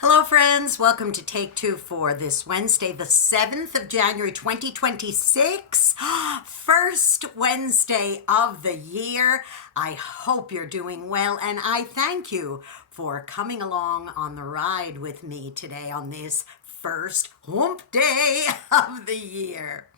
Hello, friends. Welcome to Take Two for this Wednesday, the 7th of January, 2026. First Wednesday of the year. I hope you're doing well, and I thank you for coming along on the ride with me today on this first hump day of the year.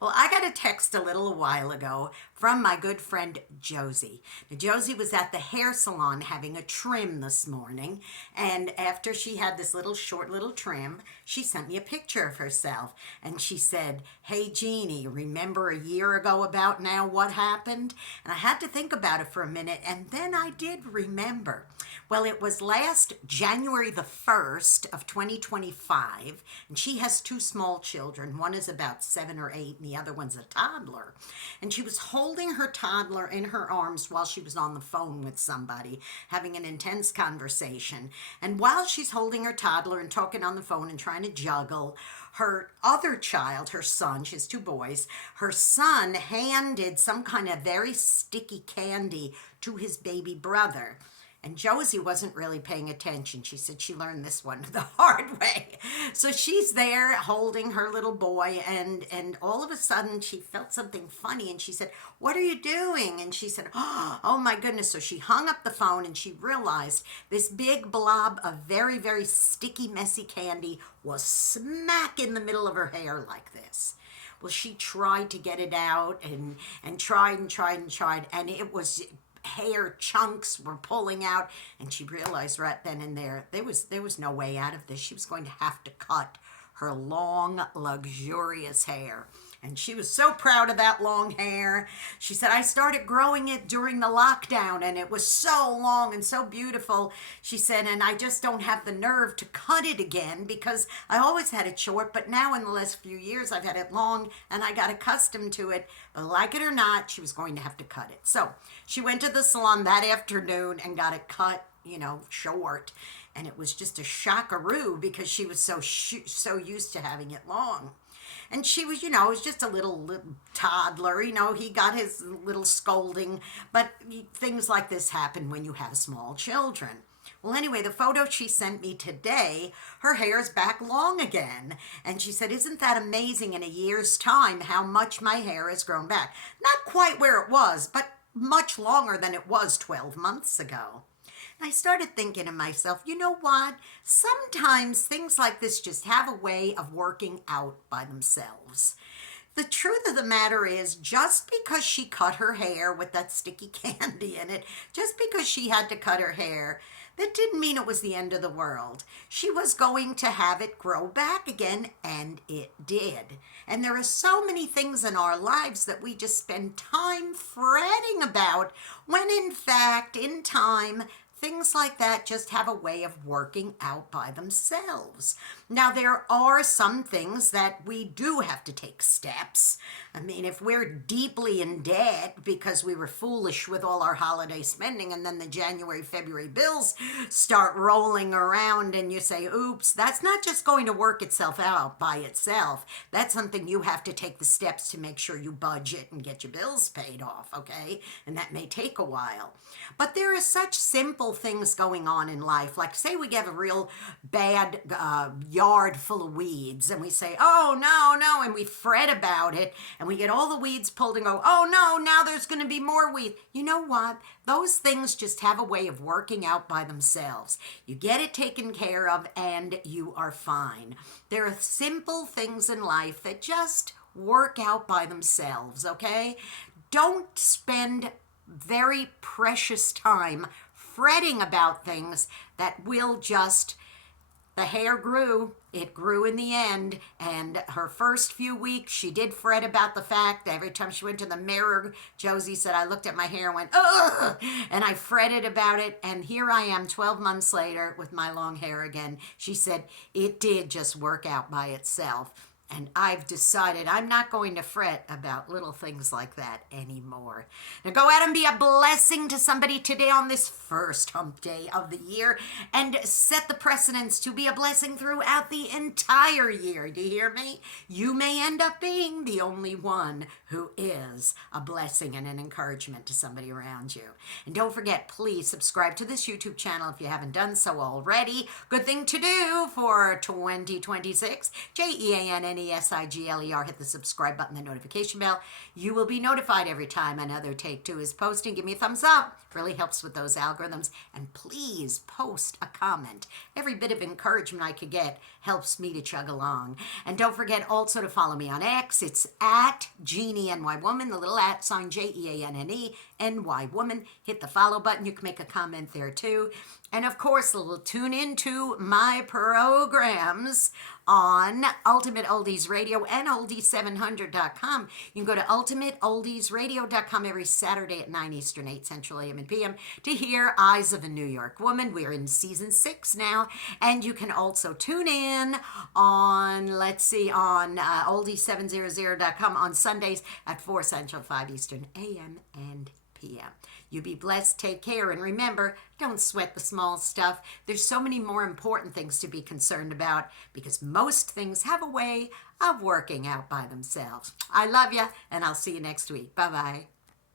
Well, I got a text a little while ago from my good friend Josie. Now, Josie was at the hair salon having a trim this morning, and after she had this short little trim, she sent me a picture of herself, and she said, "Hey, Jeannie, remember a year ago about now what happened?" And I had to think about it for a minute, and then I did remember. Well, it was last January the 1st of 2025, and she has two small children. One is about 7 or 8, and the other one's a toddler. And she was holding her toddler in her arms while she was on the phone with somebody, having an intense conversation. And while she's holding her toddler and talking on the phone and trying to juggle, her other child, her son, she has two boys, her son handed some kind of very sticky candy to his baby brother. And Josie wasn't really paying attention. She said she learned this one the hard way. So she's there holding her little boy, and all of a sudden she felt something funny, and she said, "What are you doing?" And she said, "Oh my goodness." So she hung up the phone, and she realized this big blob of very, very sticky, messy candy was smack in the middle of her hair like this. Well, she tried to get it out and tried, and it was hair chunks were pulling out, and she realized right then and there was no way out of this. She was going to have to cut her long, luxurious hair. And she was so proud of that long hair. She said, "I started growing it during the lockdown, and it was so long and so beautiful." She said, "And I just don't have the nerve to cut it again because I always had it short, but now in the last few years I've had it long and I got accustomed to it." But like it or not, she was going to have to cut it. So she went to the salon that afternoon and got it cut, short. And it was just a shockaroo because she was so used to having it long. And she was, it was just a little toddler, he got his little scolding, but things like this happen when you have small children. Well, anyway, the photo she sent me today, her hair is back long again. And she said, "Isn't that amazing in a year's time how much my hair has grown back?" Not quite where it was, but much longer than it was 12 months ago. And I started thinking to myself, you know what? Sometimes things like this just have a way of working out by themselves. The truth of the matter is, just because she cut her hair with that sticky candy in it, just because she had to cut her hair, that didn't mean it was the end of the world. She was going to have it grow back again, and it did. And there are so many things in our lives that we just spend time fretting about, when in fact, in time, things like that just have a way of working out by themselves. Now, there are some things that we do have to take steps. I mean, if we're deeply in debt because we were foolish with all our holiday spending, and then the January, February bills start rolling around and you say, "Oops," that's not just going to work itself out by itself. That's something you have to take the steps to make sure you budget and get your bills paid off, okay? And that may take a while. But there are such simple things going on in life. Like, say we have a real bad yard full of weeds, and we say, "Oh, no," and we fret about it, and we get all the weeds pulled and go, "Oh, no, now there's going to be more weeds." You know what? Those things just have a way of working out by themselves. You get it taken care of, and you are fine. There are simple things in life that just work out by themselves, okay? Don't spend very precious time fretting about things that will just, the hair grew, it grew in the end, and her first few weeks, she did fret about the fact that every time she went to the mirror, Josie said, "I looked at my hair and went, ugh," and I fretted about it, and here I am 12 months later with my long hair again. She said, it did just work out by itself. And I've decided I'm not going to fret about little things like that anymore. Now go out and be a blessing to somebody today on this first hump day of the year and set the precedence to be a blessing throughout the entire year. Do you hear me? You may end up being the only one who is a blessing and an encouragement to somebody around you. And don't forget, please subscribe to this YouTube channel if you haven't done so already. Good thing to do for 2026. JEANNESIGLER. Hit the subscribe button, the notification bell. You will be notified every time another Take Two is posting. Give me a thumbs up. Really helps with those algorithms. And please post a comment. Every bit of encouragement I could get helps me to chug along. And don't forget also to follow me on X. It's at Jeannie NY Woman, the little at sign JEANNE NY Woman. Hit the follow button. You can make a comment there too. And of course, tune into my programs on Ultimate Oldies Radio and oldies700.com. You can go to ultimateoldiesradio.com every Saturday at 9 Eastern, 8 Central AM and PM to hear Eyes of a New York Woman. We're in season 6 now. And you can also tune in on, on oldies700.com on Sundays at 4 Central, 5 Eastern AM and PM. You be blessed, take care, and remember, don't sweat the small stuff. There's so many more important things to be concerned about because most things have a way of working out by themselves. I love you, and I'll see you next week. Bye-bye.